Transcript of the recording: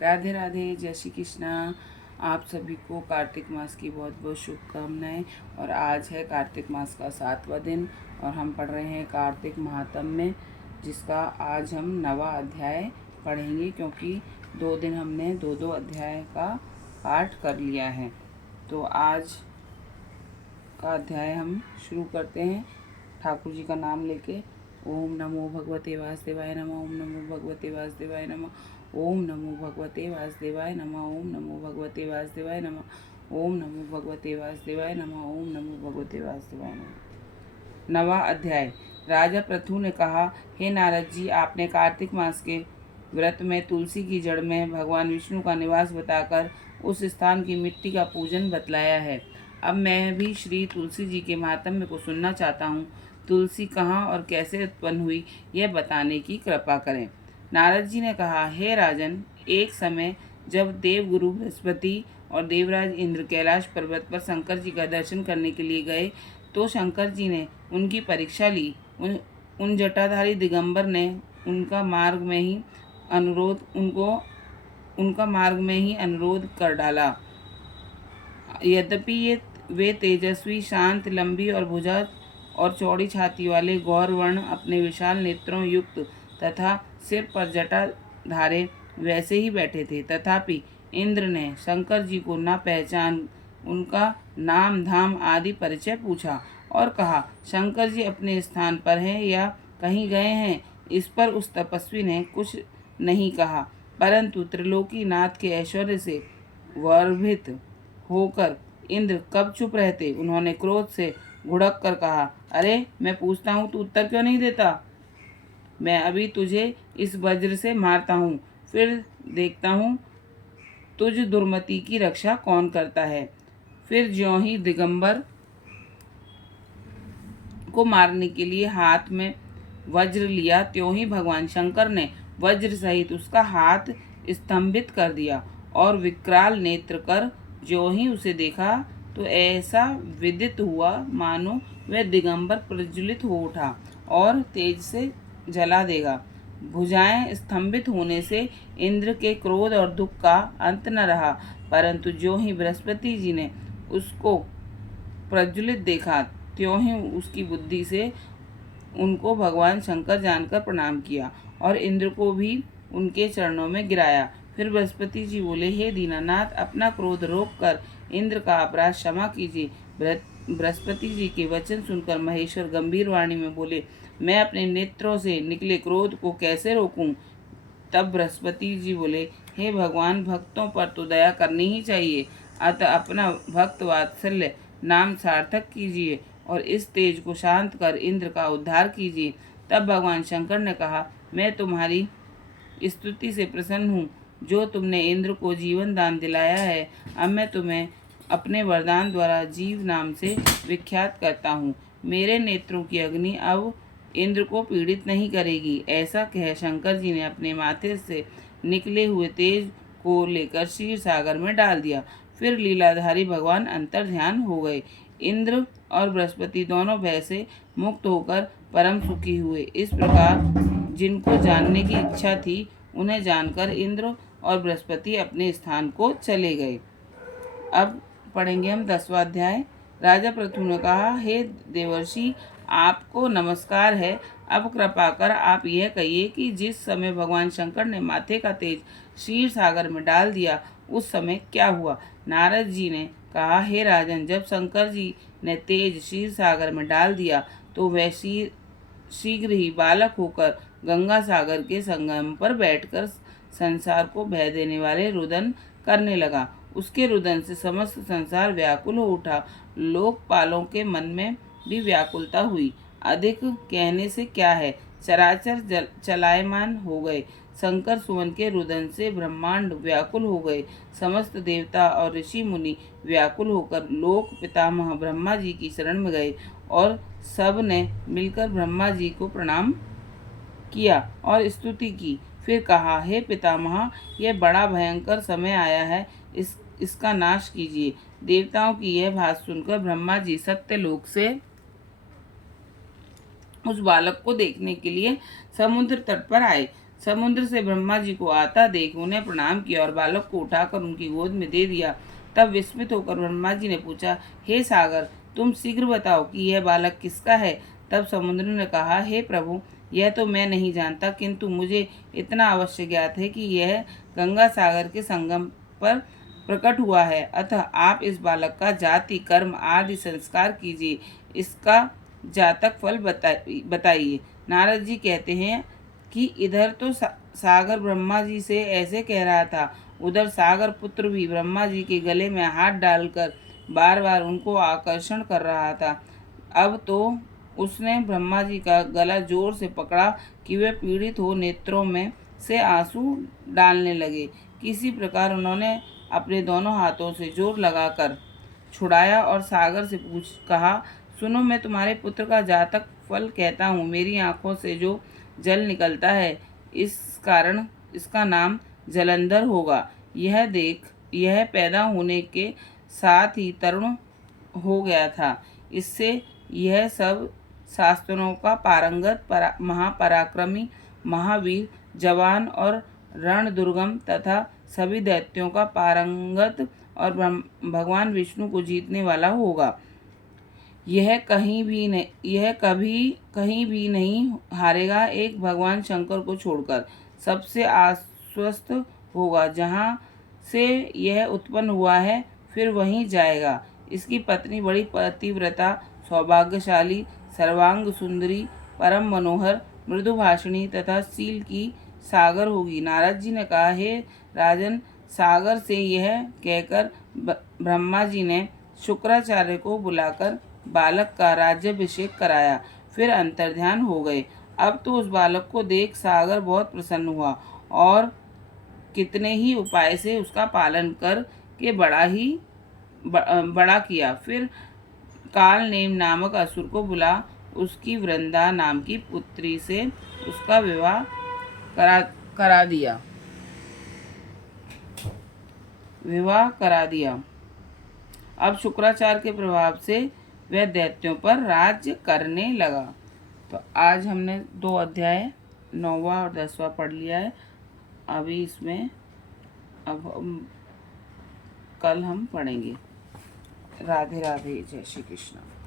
राधे राधे, जय श्री कृष्णा। आप सभी को कार्तिक मास की बहुत बहुत शुभकामनाएं। और आज है कार्तिक मास का 7वां दिन और हम पढ़ रहे हैं कार्तिक महात्म्य, जिसका आज हम 9वां अध्याय पढ़ेंगे, क्योंकि 2 दिन हमने 2 अध्याय का पाठ कर लिया है। तो आज का अध्याय हम शुरू करते हैं ठाकुर जी का नाम लेके। ओम नमो भगवते वासुदेवाय नमः। ओम नमो भगवते वासुदेवाय नमः। ओम नमो भगवते वासुदेवाय नमः। ओम नमो भगवते वासुदेवाय नमः। ओम नमो भगवते वासुदेवाय नमः। ओम नमो भगवते वासुदेवाय नमः। 9वां अध्याय। राजा पृथु ने कहा, हे नारद जी, आपने कार्तिक मास के व्रत में तुलसी की जड़ में भगवान विष्णु का निवास बताकर उस स्थान की मिट्टी का पूजन बतलाया है। अब मैं भी श्री तुलसी जी के महात्म्य को सुनना चाहता हूँ। तुलसी कहाँ और कैसे उत्पन्न हुई, यह बताने की कृपा करें। नारद जी ने कहा, हे राजन, एक समय जब देवगुरु बृहस्पति और देवराज इंद्र कैलाश पर्वत पर शंकर जी का दर्शन करने के लिए गए, तो शंकर जी ने उनकी परीक्षा ली। उन जटाधारी दिगंबर ने उनका मार्ग में ही अनुरोध कर डाला। यद्यपि वे तेजस्वी, शांत, लंबी और भुजा और चौड़ी छाती वाले गौर वर्ण अपने विशाल नेत्रों युक्त तथा सिर पर जटा धारे वैसे ही बैठे थे, तथापि इंद्र ने शंकर जी को न पहचान उनका नाम धाम आदि परिचय पूछा और कहा, शंकर जी अपने स्थान पर हैं या कहीं गए हैं। इस पर उस तपस्वी ने कुछ नहीं कहा, परंतु त्रिलोकी नाथ के ऐश्वर्य से गर्भित होकर इंद्र कब चुप रहते, उन्होंने क्रोध से भुड़क कर कहा, अरे मैं पूछता हूँ, तू उत्तर क्यों नहीं देता? मैं अभी तुझे इस वज्र से मारता हूँ, फिर देखता हूँ तुझ दुर्मति की रक्षा कौन करता है। फिर ज्यों ही दिगंबर को मारने के लिए हाथ में वज्र लिया, त्यों ही भगवान शंकर ने वज्र सहित उसका हाथ स्तंभित कर दिया और विकराल नेत्र कर ज्यों ही उसे देखा, तो ऐसा विदित हुआ मानो वह दिगंबर प्रज्वलित हो उठा और तेज से जला देगा। भुजाएं स्तंभित होने से इंद्र के क्रोध और दुख का अंत न रहा, परंतु ज्यों ही बृहस्पति जी ने उसको प्रज्वलित देखा, त्यों ही उसकी बुद्धि से उनको भगवान शंकर जानकर प्रणाम किया और इंद्र को भी उनके चरणों में गिराया। फिर बृहस्पति जी बोले, हे दीनानाथ, अपना क्रोध रोक कर इंद्र का अपराध क्षमा कीजिए। बृहस्पति जी के वचन सुनकर महेश्वर गंभीर वाणी में बोले, मैं अपने नेत्रों से निकले क्रोध को कैसे रोकूं? तब बृहस्पति जी बोले, हे भगवान, भक्तों पर तो दया करनी ही चाहिए, अतः अपना भक्त वात्सल्य नाम सार्थक कीजिए और इस तेज को शांत कर इंद्र का उद्धार कीजिए। तब भगवान शंकर ने कहा, मैं तुम्हारी स्तुति से प्रसन्न हूँ, जो तुमने इंद्र को जीवन दान दिलाया है। अब मैं तुम्हें अपने वरदान द्वारा जीव नाम से विख्यात करता हूँ। मेरे नेत्रों की अग्नि अब इंद्र को पीड़ित नहीं करेगी। ऐसा कह शंकर जी ने अपने माथे से निकले हुए तेज को लेकर क्षीर सागर में डाल दिया। फिर लीलाधारी भगवान अंतर ध्यान हो गए। इंद्र और बृहस्पति दोनों भय से मुक्त होकर परम सुखी हुए। इस प्रकार जिनको जानने की इच्छा थी, उन्हें जानकर इंद्र और बृहस्पति अपने स्थान को चले गए। अब पढ़ेंगे हम 10वां अध्याय। राजा पृथु ने कहा, हे देवर्षि, आपको नमस्कार है। अब कृपा कर आप यह कहिए कि जिस समय भगवान शंकर ने माथे का तेज क्षीर सागर में डाल दिया, उस समय क्या हुआ? नारद जी ने कहा, हे राजन, जब शंकर जी ने तेज क्षीर सागर में डाल दिया, तो वह शीघ्र ही बालक होकर गंगा सागर के संगम पर बैठकर संसार को भय देने वाले रुदन करने लगा। उसके रुदन से समस्त संसार व्याकुल हो उठा। लोकपालों के मन में भी व्याकुलता हुई। अधिक कहने से क्या है, चराचर चलायमान हो गए। शंकर सुवन के रुदन से ब्रह्मांड व्याकुल हो गए। समस्त देवता और ऋषि मुनि व्याकुल होकर लोक पितामह ब्रह्मा जी की शरण में गए और सब ने मिलकर ब्रह्मा जी को प्रणाम किया और स्तुति की। फिर कहा, हे पितामह, यह बड़ा भयंकर समय आया है, इसका नाश कीजिए। देवताओं की यह बात सुनकर ब्रह्मा जी सत्यलोक से उस बालक को देखने के लिए समुद्र तट पर आए। समुद्र से ब्रह्मा जी को आता देख उन्हें प्रणाम किया और बालक को उठाकर उनकी गोद में दे दिया। तब विस्मित होकर ब्रह्मा जी ने पूछा, हे सागर, तुम शीघ्र बताओ कि यह बालक किसका है। तब समुद्र ने कहा, हे प्रभु, यह तो मैं नहीं जानता, किंतु मुझे इतना अवश्य ज्ञात है कि यह गंगा सागर के संगम पर प्रकट हुआ है। अतः आप इस बालक का जाति, कर्म आदि संस्कार कीजिए, इसका जातक फल बताइए। नारद जी कहते हैं कि इधर तो सागर ब्रह्मा जी से ऐसे कह रहा था, उधर सागर पुत्र भी ब्रह्मा जी के गले में हाथ डालकर बार बार उनको आकर्षण कर रहा था। अब तो उसने ब्रह्मा जी का गला जोर से पकड़ा कि वे पीड़ित हो नेत्रों में से आंसू डालने लगे। किसी प्रकार उन्होंने अपने दोनों हाथों से जोर लगाकर छुड़ाया और सागर से कहा, सुनो, मैं तुम्हारे पुत्र का जातक फल कहता हूँ। मेरी आंखों से जो जल निकलता है, इस कारण इसका नाम जलंधर होगा। यह पैदा होने के साथ ही तरुण हो गया था। इससे यह सब शास्त्रों का पारंगत, महापराक्रमी, महावीर, जवान और रण दुर्गम तथा सभी दैत्यों का पारंगत और भगवान विष्णु को जीतने वाला होगा। यह कभी कहीं भी नहीं हारेगा, एक भगवान शंकर को छोड़कर। सबसे आश्वस्त होगा। जहाँ से यह उत्पन्न हुआ है, फिर वहीं जाएगा। इसकी पत्नी बड़ी पतिव्रता, सौभाग्यशाली, सर्वांग सुंदरी, परम मनोहर, मृदुभाषिणी तथा शील की सागर होगी। नारद जी ने कहा, हे राजन, सागर से यह कहकर ब्रह्मा जी ने शुक्राचार्य को बुलाकर बालक का राज्याभिषेक कराया, फिर अंतर्ध्यान हो गए। अब तो उस बालक को देख सागर बहुत प्रसन्न हुआ और कितने ही उपाय से उसका पालन कर के बड़ा किया। फिर काल नेम नामक असुर को बुला उसकी वृंदा नाम की पुत्री से उसका विवाह करा दिया। अब शुक्राचार्य के प्रभाव से वह दैत्यों पर राज्य करने लगा। तो आज हमने 2 अध्याय 9वां और 10वां पढ़ लिया है। अभी इसमें कल हम पढ़ेंगे। राधे राधे, जय श्री कृष्ण।